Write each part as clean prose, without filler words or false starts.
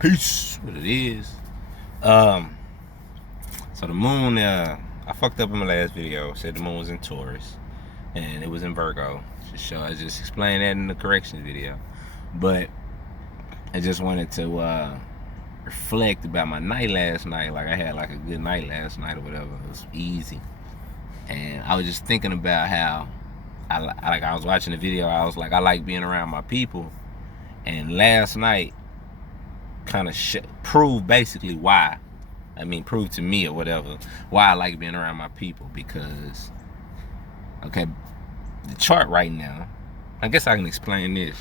Peace. What it is. So the moon, I fucked up in my last video. Said the moon was in Taurus, and it was in Virgo. I just explained that in the corrections video. But I just wanted to reflect about my night last night. Like I had like a good night last night or whatever. It was easy, and I was just thinking about how I was watching the video. I was like, I like being around my people, and last night kind of proved basically why. Prove to me or whatever why I like being around my people. Because, okay, the chart right now, I guess I can explain this.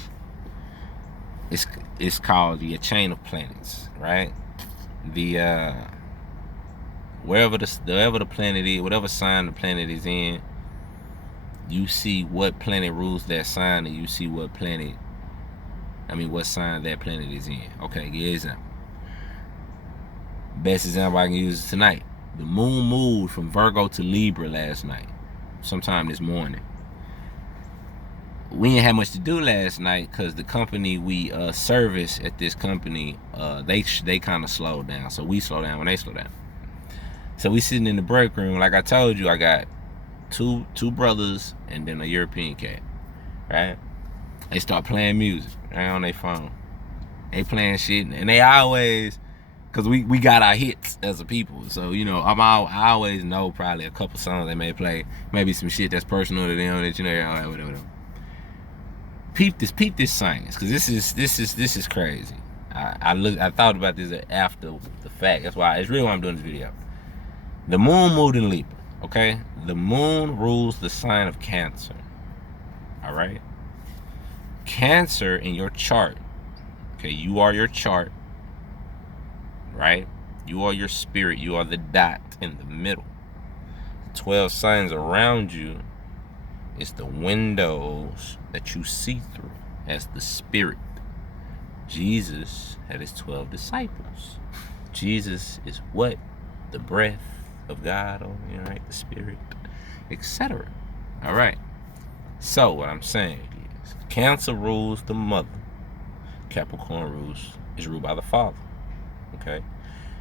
It's called the chain of planets, right? The wherever the planet is, whatever sign the planet is in, you see what planet rules that sign, and you see what sign that planet is in. Okay, give an example. Best example I can use is tonight. The moon moved from Virgo to Libra last night, sometime this morning. We didn't have much to do last night because the company we service at this company, they kind of slowed down. So we slow down when they slow down. So we sitting in the break room. Like I told you, I got two brothers and then a European cat, right? They start playing music right on their phone. They playing shit, and they always, because we got our hits as a people. So, I always know probably a couple songs they may play. Maybe some shit that's personal to them that, all right, whatever. Peep this science, because this is crazy. I thought about this after the fact. That's why, it's really why I'm doing this video. The moon moved in Libra, okay? The moon rules the sign of Cancer, all right? Cancer in your chart, okay, you are your chart, right? You are your spirit. You are the dot in the middle. 12 signs around you is the windows that you see through as the spirit. Jesus had his 12 disciples. Jesus is what? The breath of God, right? The spirit, etc. All right. So what I'm saying is, Cancer rules the mother. Capricorn is ruled by the father. Okay,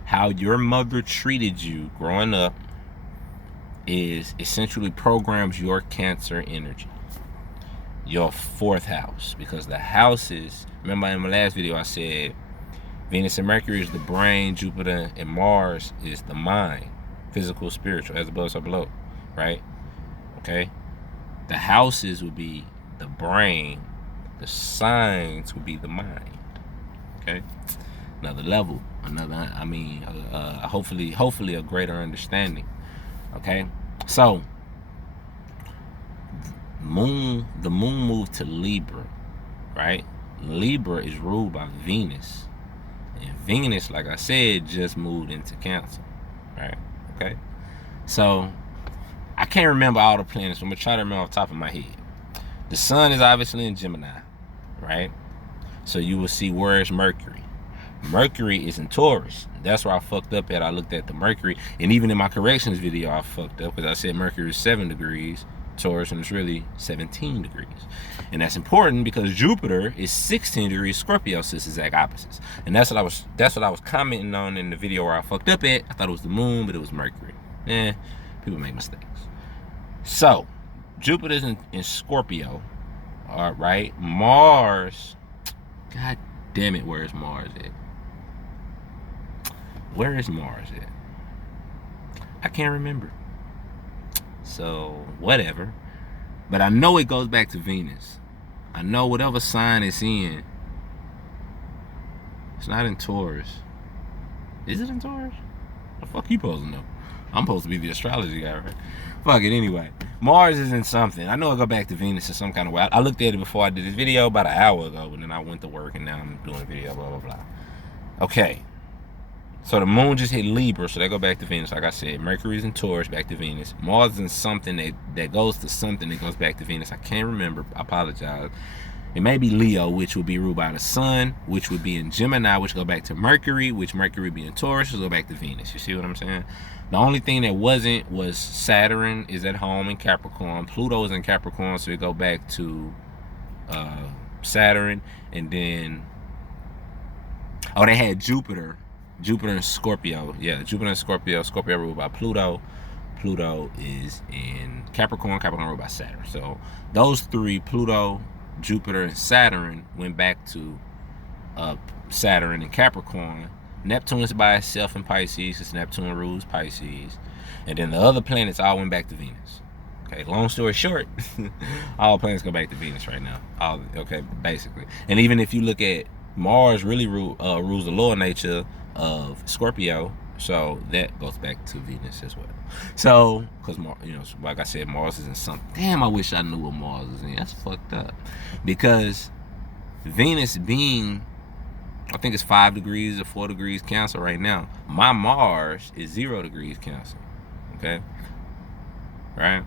how your mother treated you growing up is essentially programs your Cancer energy, your fourth house, because the houses, remember in my last video I said Venus and Mercury is the brain, Jupiter and Mars is the mind, physical, spiritual, as above so below, right? Okay, the houses would be the brain, the signs would be the mind. Okay, another level, hopefully a greater understanding. Okay, so the moon moved to Libra, right? Libra is ruled by Venus, and Venus, like I said, just moved into Cancer, right? Okay, so I can't remember all the planets, so I'm gonna try to remember off the top of my head. The sun is obviously in Gemini, right? So you will see, where is Mercury? Mercury is in Taurus. That's where I fucked up at. I looked at the Mercury, and even in my corrections video I fucked up because I said Mercury is 7 degrees Taurus, and it's really 17 degrees. And that's important because Jupiter is 16 degrees Scorpio, so it's exact opposites. And that's what I was commenting on in the video where I fucked up at. I thought it was the moon, but it was Mercury. People make mistakes. So Jupiter's in Scorpio, all right. Mars, god damn it, where is Mars at? Where is Mars at? I can't remember. So, whatever. But I know it goes back to Venus. I know whatever sign it's in. It's not in Taurus. Is it in Taurus? The fuck you supposed to know? I'm supposed to be the astrology guy, right? Fuck it, anyway. Mars is in something. I know I go back to Venus in some kind of way. I looked at it before I did this video about an hour ago, and then I went to work, and now I'm doing a video, blah, blah, blah. Okay. So the moon just hit Libra, so they go back to Venus. Like I said, Mercury's in Taurus, back to Venus. Mars is in something that goes to something that goes back to Venus. I can't remember. I apologize. It may be Leo, which would be ruled by the sun, which would be in Gemini, which go back to Mercury, which Mercury would be in Taurus, which go back to Venus. You see what I'm saying? The only thing that wasn't was Saturn is at home in Capricorn. Pluto is in Capricorn, so it go back to Saturn. And then Oh, they had Jupiter. Jupiter and Scorpio. Yeah, Jupiter and Scorpio. Scorpio ruled by Pluto. Pluto is in Capricorn. Capricorn ruled by Saturn. So those three, Pluto, Jupiter, and Saturn, went back to Saturn and Capricorn. Neptune is by itself in Pisces, because Neptune rules Pisces. And then the other planets all went back to Venus. Okay, long story short, all planets go back to Venus right now. Okay, basically. And even if you look at Mars, really rules the lower nature of Scorpio, so that goes back to Venus as well. So, because like I said, Mars is in something. Damn, I wish I knew what Mars is in. That's fucked up. Because Venus being, I think it's 5 degrees or 4 degrees Cancer right now. My Mars is 0 degrees Cancer. Okay, right?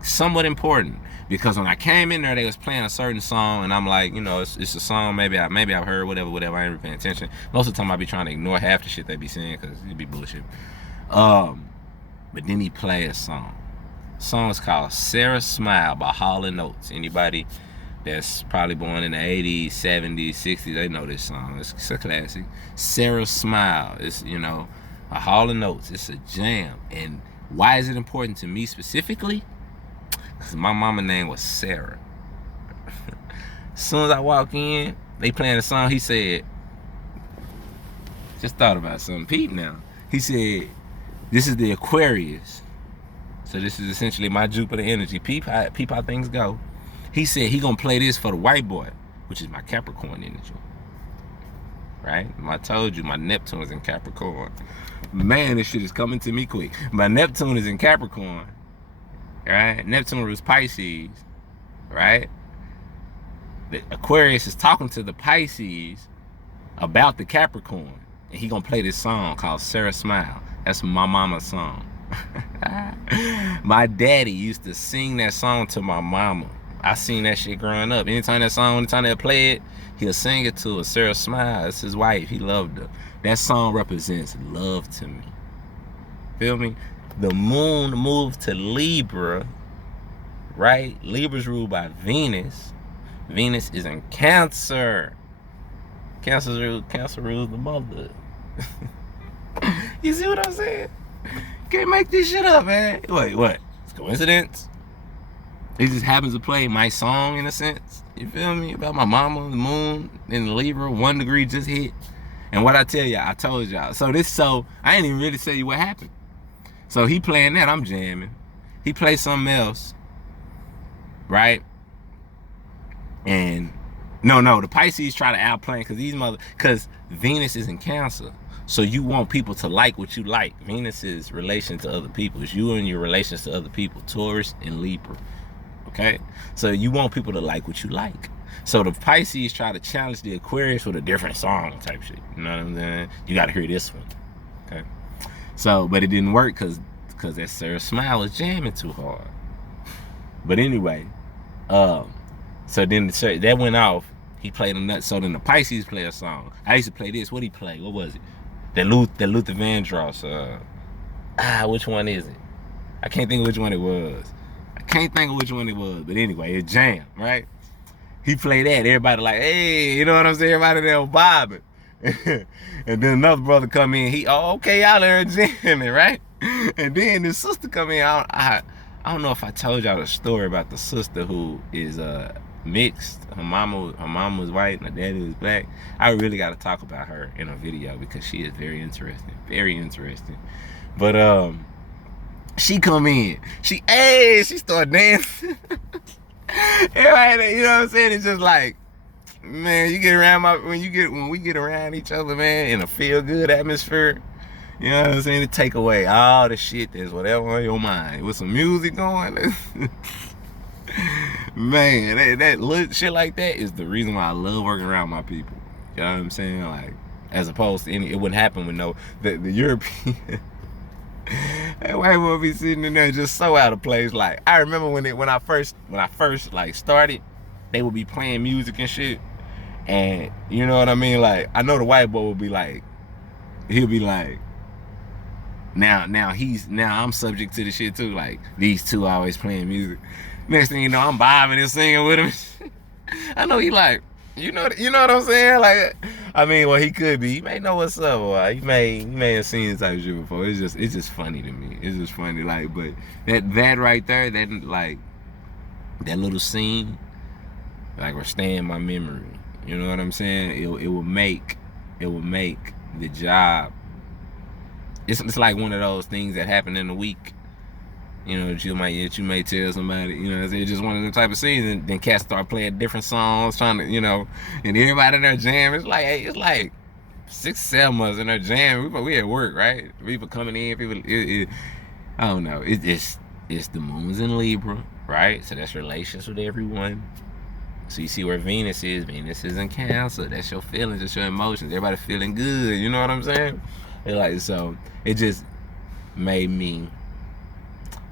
Somewhat important, because when I came in there, they was playing a certain song, and I'm like, it's a song maybe I've heard, whatever. I ain't really paying attention. Most of the time I be trying to ignore half the shit they be saying, because it be bullshit. But then he played a song. The song is called Sarah Smile by Hall & Oates. Anybody that's probably born in the 80s, 70s, 60s, they know this song. It's a classic. Sarah Smile. It's, by Hall & Oates. It's a jam. And why is it important to me specifically? Because my mama's name was Sarah. As soon as I walk in, they playing the song. He said, just thought about something. Peep now. He said, this is the Aquarius. So this is essentially my Jupiter energy. Peep how things go. He said he gonna play this for the white boy, which is my Capricorn energy. Right? I told you my Neptune is in Capricorn. Man, this shit is coming to me quick. My Neptune is in Capricorn. Right? Neptune rules Pisces. Right? The Aquarius is talking to the Pisces about the Capricorn. And he gonna play this song called Sarah Smile. That's my mama's song. My daddy used to sing that song to my mama. I seen that shit growing up. Anytime they play it, he'll sing it to her. Sarah Smile. That's his wife. He loved her. That song represents love to me. Feel me? The moon moved to Libra, right? Libra's ruled by Venus. Venus is in Cancer. Cancer rules the mother. You see what I'm saying? Can't make this shit up, man. Wait, what? It's coincidence? It just happens to play my song in a sense. You feel me? About my mama, the moon, and Libra, 1 degree just hit. And what I tell y'all, I told y'all. So I ain't even really tell you what happened. So he playing that, I'm jamming. He plays something else, right? And no, the Pisces try to outplay because Venus is in Cancer. So you want people to like what you like. Venus is relation to other people. It's you and your relations to other people, Taurus and Libra. Okay? So you want people to like what you like. So the Pisces try to challenge the Aquarius with a different song type shit. You know what I'm saying? You got to hear this one. Okay? So, but it didn't work because that Sarah Smile was jamming too hard. But anyway, so then that went off. He played a nut. So then the Pisces play a song. I used to play this. What he play? What was it? That Luther Vandross. Which one is it? I can't think of which one it was. But anyway, it jammed, right? He played that. Everybody like, hey, you know what I'm saying? Everybody there was bobbing. And then another brother come in. Okay, y'all are jamming, right? And then his sister come in. I don't know if I told y'all the story about the sister who is mixed. Her mama was white and her daddy was black. I really got to talk about her in a video because she is very interesting. But she come in. She start dancing. Everybody, you know what I'm saying? It's just like, man, you get around when we get around each other, man, in a feel good atmosphere. You know what I'm saying? To take away all the shit that's whatever on your mind with some music going. Man, that little shit like that is the reason why I love working around my people. You know what I'm saying? Like, as opposed to it wouldn't happen with the European. That white boy be sitting in there just so out of place. Like, I remember when I first like started, they would be playing music and shit, and you know what I mean. Like, I know the white boy would be like, he'll be like, now I'm subject to the shit too. Like, these two always playing music. Next thing you know, I'm vibing and singing with him. I know he like, you know what I'm saying? Like, I mean, well, he could be. He may know what's up. Or he may have seen this type of shit before. It's just funny to me. It's just funny, like, but that right there, that like that little scene, like, will stay in my memory. You know what I'm saying? It will make the job. It's like one of those things that happen in a week. You know, that you may tell somebody, you know, it's just one of the type of scenes, and then cats start playing different songs, trying to, you know, and everybody in their jam. It's like 6, 7 of us in their jam. We at work, right? People coming in, I don't know. It's the moon's in Libra, right? So that's relations with everyone. So you see where Venus is. Venus is in Cancer. That's your feelings, that's your emotions. Everybody feeling good. You know what I'm saying? So it just made me.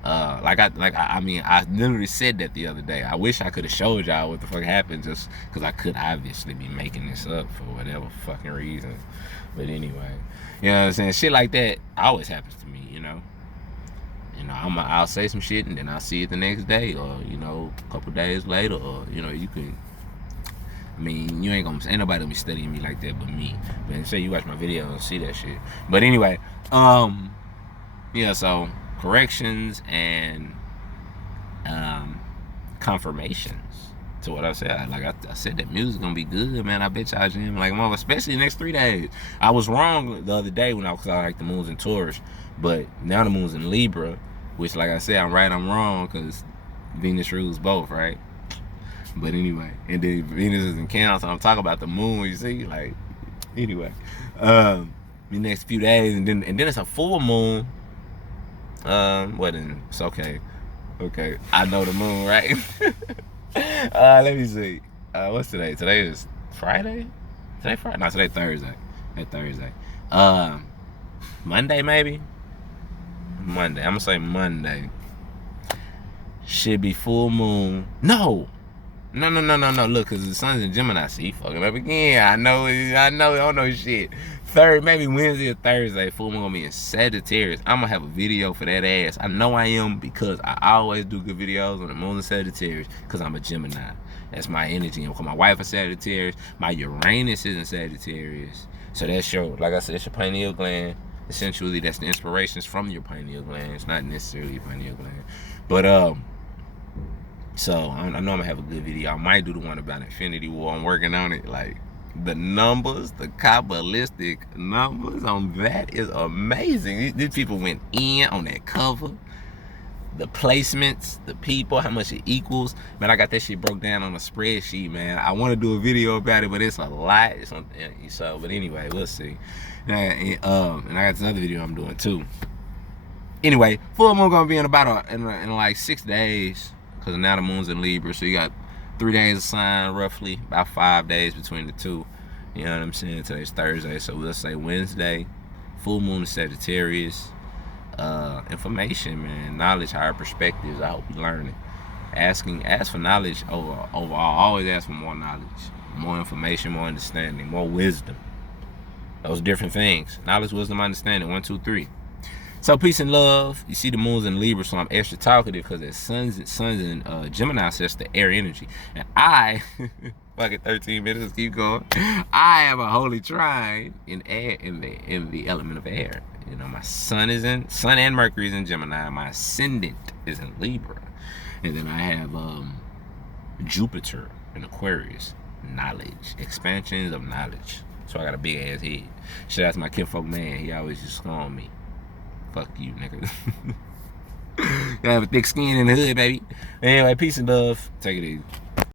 I mean, I literally said that the other day. I wish I could have showed y'all what the fuck happened, just because I could obviously be making this up for whatever fucking reason. But anyway, you know what I'm saying? Shit like that always happens to me, you know. You know, I'll say some shit and then I'll see it the next day, or, you know, a couple days later, or, you know, you can. I mean, ain't nobody gonna be studying me like that but me. But say you watch my video and see that shit. But anyway, yeah, so corrections and confirmations to what I said. Like I said, that music's gonna be good, man. I bet y'all jam like mother, especially the next 3 days. I was wrong the other day when I like the moon's in Taurus, but now the moon's in Libra, which, like I said, I'm right, I'm wrong, because Venus rules both, right? But anyway, and then Venus is in Cancer. I'm talking about the moon, you see, like, anyway, the next few days, and then it's a full moon. Well then, it's okay. Okay, I know the moon, right? Let me see. What's today? Today is Friday? Today Friday? No, today Thursday. Thursday. Monday maybe? Monday. I'm gonna say Monday. Should be full moon. No. Look, cause the sun's in Gemini. See, fucking up again. I know. I don't know shit. Maybe Wednesday or Thursday, full moon gonna be in Sagittarius. I'm gonna have a video for that ass. I know I am, because I always do good videos when the moon in Sagittarius, because I'm a Gemini. That's my energy. My wife is Sagittarius. My Uranus is in Sagittarius. So that's like I said, it's your pineal gland. Essentially, that's the inspirations from your pineal gland. It's not necessarily your pineal gland. But, so I know I'm gonna have a good video. I might do the one about Infinity War. I'm working on it. Like, the numbers, the Kabbalistic numbers on that is amazing. These people went in on that cover. The placements, the people, how much it equals. Man, I got that shit broke down on a spreadsheet, man. I want to do a video about it, but it's a lot. But anyway, we'll see. And I got this other video I'm doing too. Anyway, full moon gonna be in about in like 6 days, because now the moon's in Libra, so you got 3 days of sign, roughly about 5 days between the two. You know what I'm saying? Today's Thursday, so we'll say Wednesday. Full moon in Sagittarius. Information, man, knowledge, higher perspectives. I hope you learn it. Ask for knowledge overall. Always ask for more knowledge, more information, more understanding, more wisdom. Those different things. Knowledge, wisdom, understanding. 1, 2, 3. So peace and love. You see the moon's in Libra, so I'm extra talkative, because the sun's in Gemini, sets the air energy, and I fucking 13 minutes, keep going. I have a holy trine in air, in the element of air. You know, my sun and Mercury is in Gemini. My ascendant is in Libra, and then I have Jupiter in Aquarius. Knowledge, expansions of knowledge. So I got a big ass head. Shout out to my kinfolk man. He always just scorn me. Fuck you, nigga. I have a thick skin in the hood, baby. Anyway, peace and love. Take it easy.